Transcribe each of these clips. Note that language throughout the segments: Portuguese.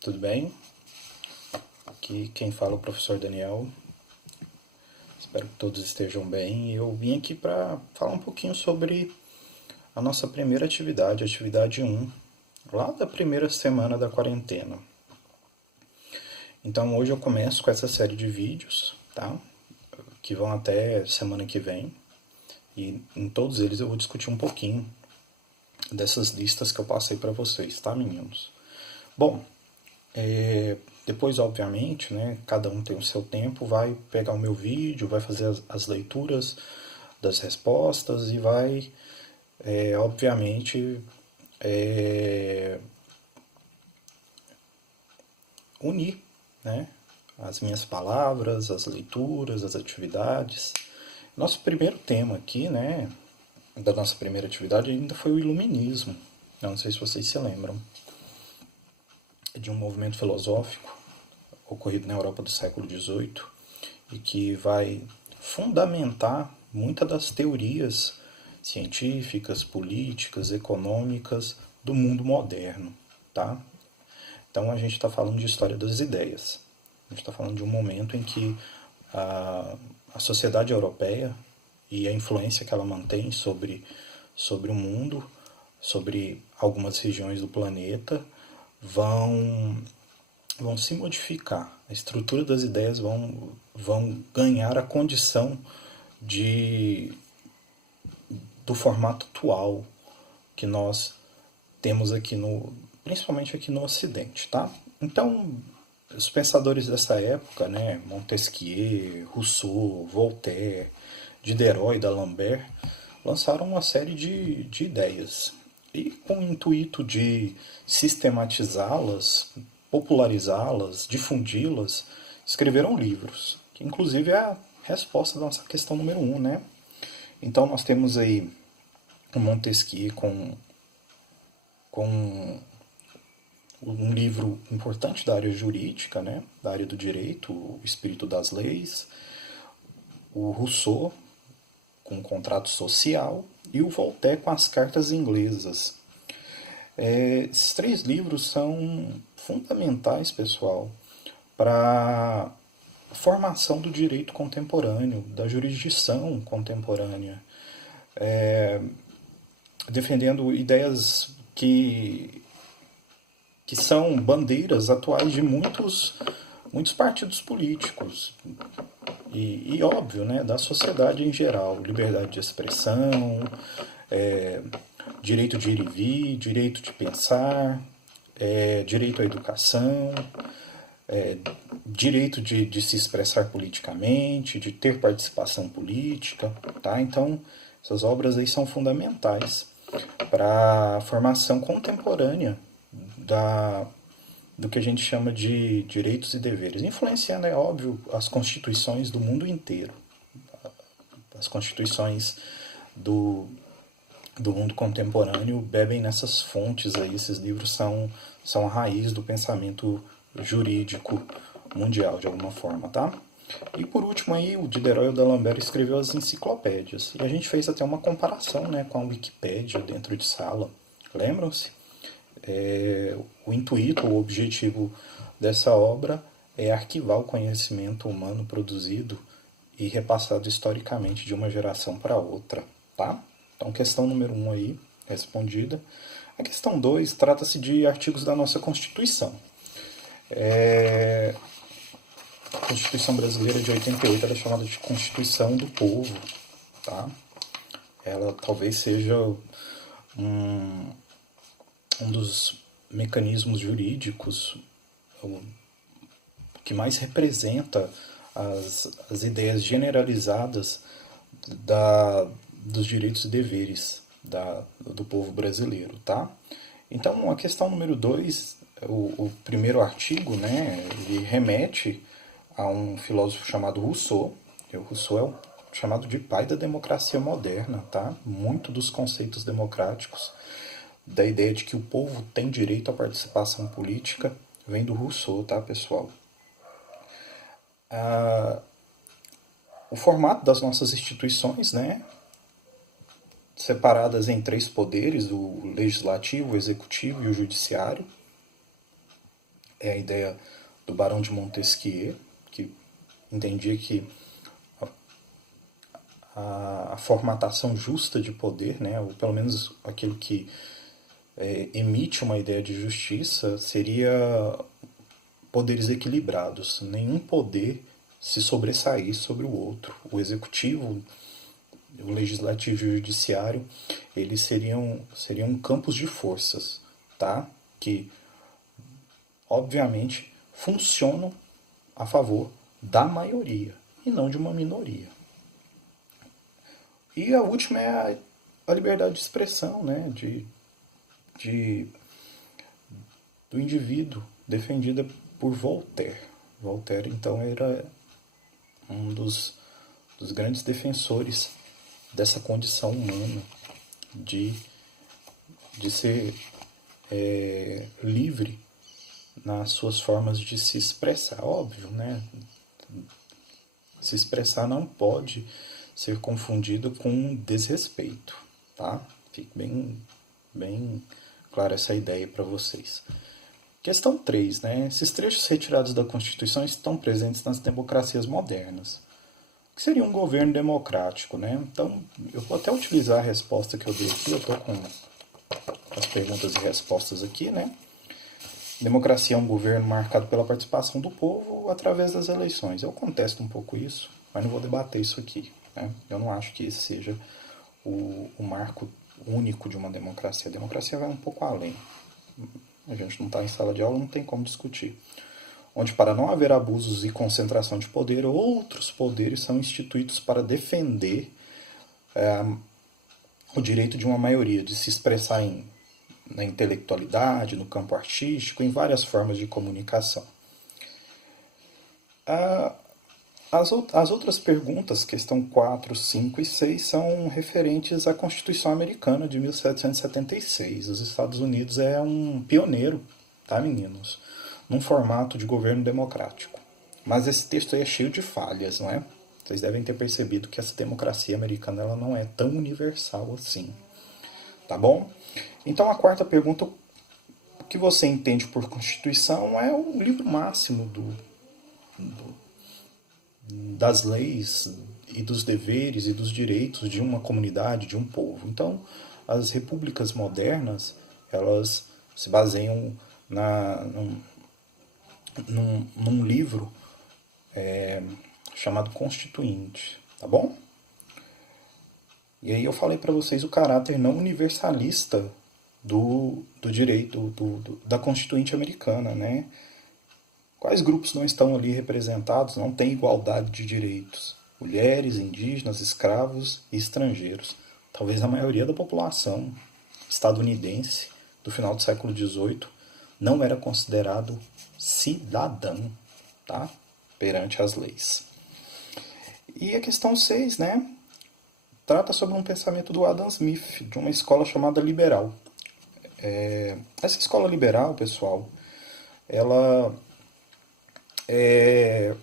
tudo bem? Aqui quem fala é o professor Daniel. Espero que todos estejam bem. Eu vim aqui para falar um pouquinho sobre a nossa primeira atividade, atividade 1, lá da primeira semana da quarentena. Então hoje eu começo com essa série de vídeos, tá? Que vão até semana que vem. E em todos eles eu vou discutir um pouquinho dessas listas que eu passei para vocês, tá, meninos? Bom, depois, obviamente, né, cada um tem o seu tempo, vai pegar o meu vídeo, vai fazer as leituras das respostas e vai, obviamente, é, unir, né, as minhas palavras, as leituras, as atividades. Nosso primeiro tema aqui, né, da nossa primeira atividade ainda foi o iluminismo. Não sei se vocês se lembram. É de um movimento filosófico ocorrido na Europa do século XVIII e que vai fundamentar muitas das teorias científicas, políticas, econômicas do mundo moderno, tá? Então a gente está falando de história das ideias. A gente está falando de um momento em que a sociedade europeia e a influência que ela mantém sobre o mundo, sobre algumas regiões do planeta, vão se modificar. A estrutura das ideias vão ganhar a condição de, do formato atual que nós temos aqui principalmente aqui no Ocidente, tá? Então, os pensadores dessa época, né, Montesquieu, Rousseau, Voltaire, Diderot e D'Alembert, lançaram uma série de ideias. E com o intuito de sistematizá-las, popularizá-las, difundi-las, escreveram livros, que inclusive é a resposta da nossa questão número 1, né? Então nós temos aí o Montesquieu com um livro importante da área jurídica, né? Da área do direito, o Espírito das Leis, o Rousseau com o Contrato Social e o Voltaire com as Cartas Inglesas. Esses três livros são fundamentais, pessoal, para a formação do direito contemporâneo, da jurisdição contemporânea, defendendo ideias que são bandeiras atuais de muitos partidos políticos e óbvio, né, da sociedade em geral. Liberdade de expressão, direito de ir e vir, direito de pensar, direito à educação, direito de se expressar politicamente, de ter participação política, tá? Então, essas obras aí são fundamentais para a formação contemporânea do que a gente chama de direitos e deveres, influenciando, é óbvio, as constituições do mundo inteiro, as constituições do mundo contemporâneo bebem nessas fontes aí. Esses livros são a raiz do pensamento jurídico mundial, de alguma forma, tá? E por último aí, o Diderot e o D'Alembert escreveu as enciclopédias. E a gente fez até uma comparação, né, com a Wikipédia dentro de sala. Lembram-se? O intuito, o objetivo dessa obra é arquivar o conhecimento humano produzido e repassado historicamente de uma geração para outra, tá? Então, questão número 1 aí, respondida. A questão 2 trata-se de artigos da nossa Constituição. A Constituição Brasileira de 88 ela é chamada de Constituição do Povo, tá? Ela talvez seja um dos mecanismos jurídicos que mais representa as ideias generalizadas dos direitos e deveres do povo brasileiro, tá? Então, a questão número 2, o primeiro artigo, né, ele remete a um filósofo chamado Rousseau. E o Rousseau é o chamado de pai da democracia moderna, tá? Muito dos conceitos democráticos, da ideia de que o povo tem direito à participação política, vem do Rousseau, tá, pessoal? O formato das nossas instituições, né, separadas em três poderes, o legislativo, o executivo e o judiciário. é a ideia do Barão de Montesquieu, que entendia que a formatação justa de poder, né, ou pelo menos aquilo que emite uma ideia de justiça, seria poderes equilibrados. Nenhum poder se sobressair sobre o outro. O executivo, o legislativo e o judiciário, eles seriam campos de forças, tá? Que, obviamente, funcionam a favor da maioria e não de uma minoria. E a última é a liberdade de expressão, né? De, do indivíduo, defendida por Voltaire. Voltaire, então, era um dos grandes defensores dessa condição humana de, de ser livre nas suas formas de se expressar. Óbvio, né? Se expressar não pode ser confundido com desrespeito, tá? Fique bem clara essa ideia para vocês. Questão 3, né? Esses trechos retirados da Constituição estão presentes nas democracias modernas. O que seria um governo democrático, né? Então, eu vou até utilizar a resposta que eu dei aqui, eu estou com as perguntas e respostas aqui, né? Democracia é um governo marcado pela participação do povo através das eleições. Eu contesto um pouco isso, mas não vou debater isso aqui, né? Eu não acho que esse seja o marco único de uma democracia. A democracia vai um pouco além. A gente não está em sala de aula, não tem como discutir. Onde, para não haver abusos e concentração de poder, outros poderes são instituídos para defender o direito de uma maioria de se expressar na intelectualidade, no campo artístico, em várias formas de comunicação. As outras perguntas, questão 4, 5 e 6, são referentes à Constituição Americana de 1776. Os Estados Unidos é um pioneiro, tá, meninos? Num formato de governo democrático. Mas esse texto aí é cheio de falhas, não é? Vocês devem ter percebido que essa democracia americana ela não é tão universal assim. Tá bom? Então a quarta pergunta, o que você entende por Constituição é o livro máximo das leis e dos deveres e dos direitos de uma comunidade, de um povo. Então, as repúblicas modernas, elas se baseiam num livro chamado Constituinte, tá bom? E aí eu falei para vocês o caráter não universalista do direito, da Constituinte americana, né? Quais grupos não estão ali representados, não têm igualdade de direitos? Mulheres, indígenas, escravos e estrangeiros. Talvez a maioria da população estadunidense do final do século XVIII não era considerado cidadão, tá? Perante as leis. E a questão 6, né? Trata sobre um pensamento do Adam Smith, de uma escola chamada liberal. Essa escola liberal, pessoal, ela é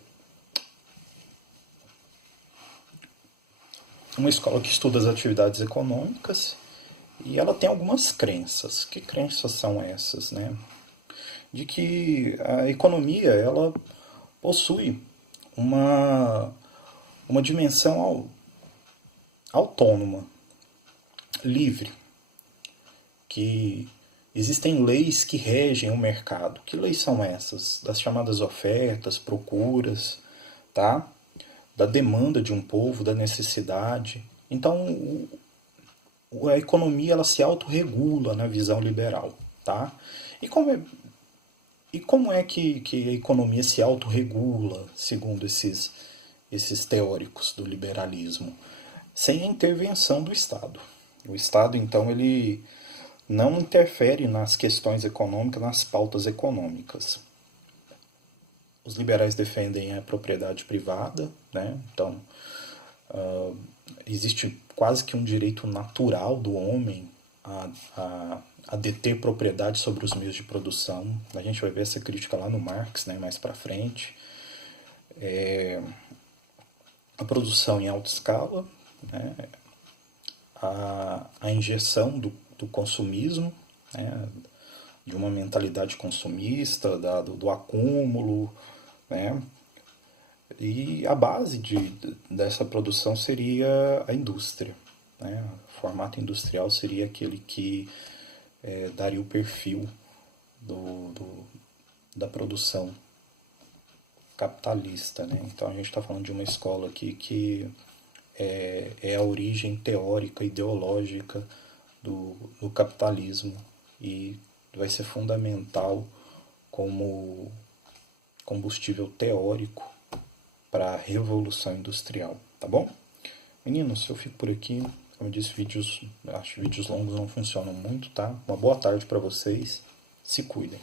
uma escola que estuda as atividades econômicas e ela tem algumas crenças. Que crenças são essas, né? De que a economia ela possui uma dimensão autônoma, livre, que existem leis que regem o mercado. Que leis são essas? Das chamadas ofertas, procuras, tá? Da demanda de um povo, da necessidade. Então, a economia ela se autorregula na visão liberal, tá? E como é que a economia se autorregula, segundo esses teóricos do liberalismo? Sem a intervenção do Estado. O Estado, então, ele não interfere nas questões econômicas, nas pautas econômicas. Os liberais defendem a propriedade privada, né? Então, existe quase que um direito natural do homem a deter propriedade sobre os meios de produção. A gente vai ver essa crítica lá no Marx, né, mais para frente. A produção em alta escala, né, a injeção do consumismo, né, de uma mentalidade consumista, do acúmulo, né? E a base dessa produção seria a indústria, né? O formato industrial seria aquele que daria o perfil do, do- da produção capitalista, né? Então a gente está falando de uma escola aqui que é a origem teórica, ideológica do capitalismo e vai ser fundamental como combustível teórico para a revolução industrial, tá bom? Meninos, eu fico por aqui. Como eu disse, acho que vídeos longos não funcionam muito, tá? Uma boa tarde para vocês. Se cuidem.